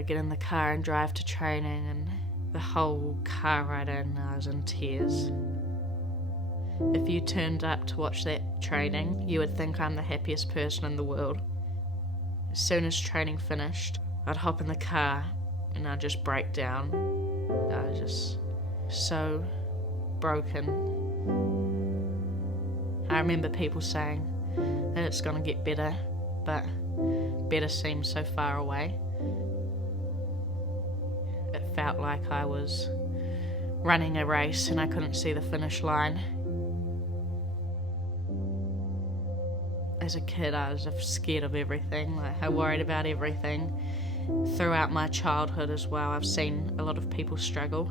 I get in the car and drive to training, and the whole car ride in, I was in tears. If you turned up to watch that training, you would think I'm the happiest person in the world. As soon as training finished, I'd hop in the car and I'd just break down. I was just so broken. I remember people saying that it's gonna get better, but better seemed so far away. It felt like I was running a race and I couldn't see the finish line. As a kid, I was scared of everything. I worried about everything. Throughout my childhood as well, I've seen a lot of people struggle,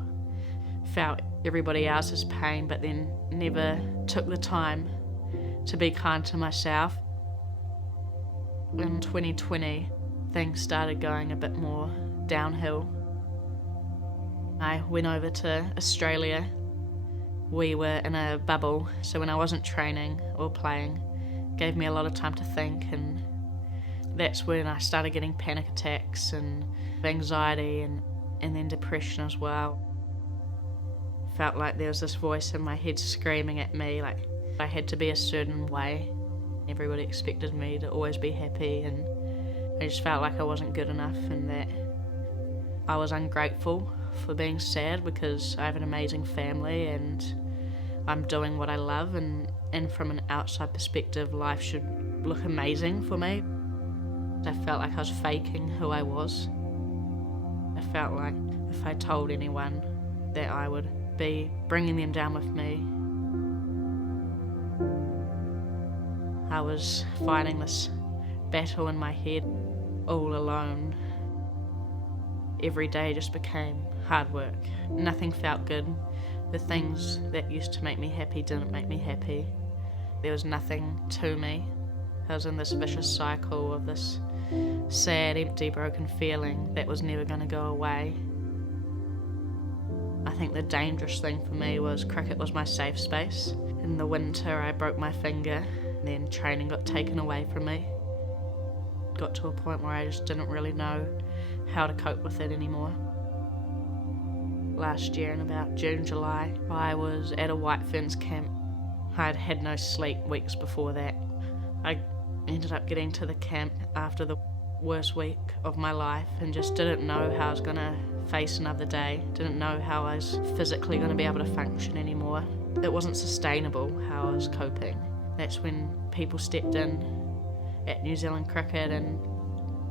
felt everybody else's pain, but then never took the time to be kind to myself. In 2020, things started going a bit more downhill. I went over to Australia. We were in a bubble, so when I wasn't training or playing, gave me a lot of time to think, and that's when I started getting panic attacks and anxiety and then depression as well. Felt like there was this voice in my head screaming at me like I had to be a certain way. Everybody expected me to always be happy, and I just felt like I wasn't good enough and that I was ungrateful for being sad because I have an amazing family and I'm doing what I love, and from an outside perspective, life should look amazing for me. I felt like I was faking who I was. I felt like if I told anyone that I would be bringing them down with me. I was fighting this battle in my head all alone. Every day just became hard work. Nothing felt good. The things that used to make me happy didn't make me happy. There was nothing to me. I was in this vicious cycle of this sad, empty, broken feeling that was never going to go away. I think the dangerous thing for me was cricket was my safe space. In the winter I broke my finger, then training got taken away from me. Got to a point where I just didn't really know how to cope with it anymore. Last year in about June, July, I was at a White Ferns camp. I'd had no sleep weeks before that. I ended up getting to the camp after the worst week of my life and just didn't know how I was going to face another day. Didn't know how I was physically going to be able to function anymore. It wasn't sustainable how I was coping. That's when people stepped in at New Zealand Cricket and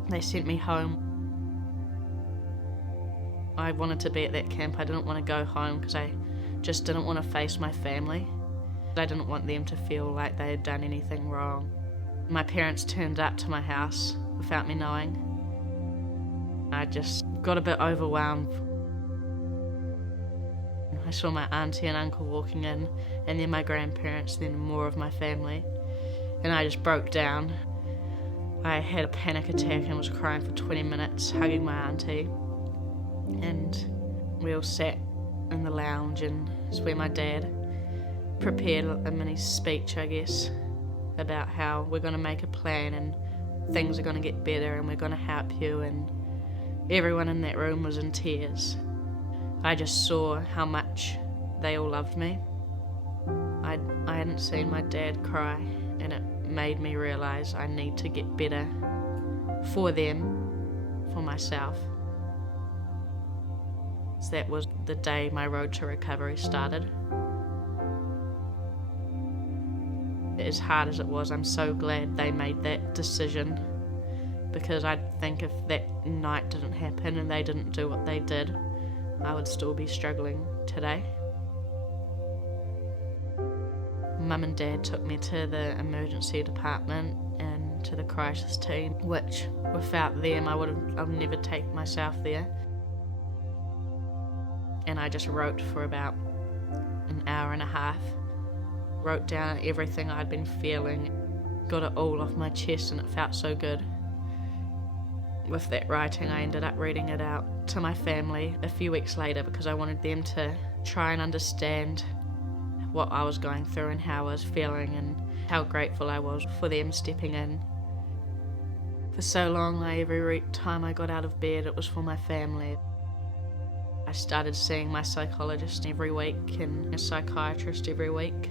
they sent me home. I wanted to be at that camp. I didn't want to go home because I just didn't want to face my family. I didn't want them to feel like they had done anything wrong. My parents turned up to my house without me knowing. I just got a bit overwhelmed. I saw my auntie and uncle walking in, and then my grandparents, then more of my family, and I just broke down. I had a panic attack and was crying for 20 minutes, hugging my auntie. And we all sat in the lounge, and it's where my dad prepared a mini speech, I guess, about how we're going to make a plan and things are going to get better and we're going to help you, and everyone in that room was in tears. I just saw how much they all loved me. I hadn't seen my dad cry, and it made me realise I need to get better for them, for myself. So that was the day my road to recovery started. As hard as it was, I'm so glad they made that decision, because I think if that night didn't happen and they didn't do what they did, I would still be struggling today. Mum and Dad took me to the emergency department and to the crisis team, which without them I'll never take myself there. And I just wrote for about an hour and a half. Wrote down everything I'd been feeling, got it all off my chest, and it felt so good. With that writing, I ended up reading it out to my family a few weeks later because I wanted them to try and understand what I was going through and how I was feeling and how grateful I was for them stepping in. For so long, every time I got out of bed, it was for my family. I started seeing my psychologist every week and a psychiatrist every week,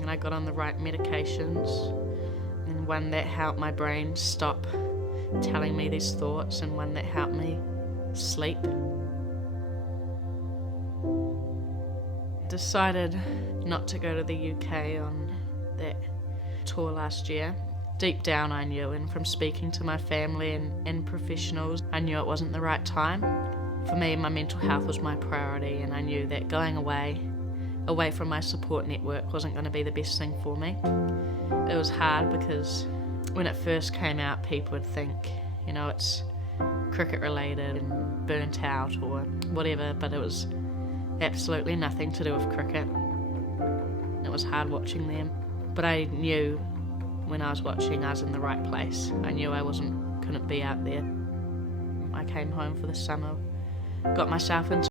and I got on the right medications, and one that helped my brain stop telling me these thoughts, and one that helped me sleep. Decided not to go to the UK on that tour last year. Deep down I knew, and from speaking to my family and professionals, I knew it wasn't the right time. For me, my mental health was my priority, and I knew that going away from my support network wasn't going to be the best thing for me. It was hard because when it first came out, people would think, you know, it's cricket related and burnt out or whatever, but it was absolutely nothing to do with cricket. It was hard watching them, but I knew when I was watching I was in the right place. I knew I couldn't be out there. I came home for the summer, got myself into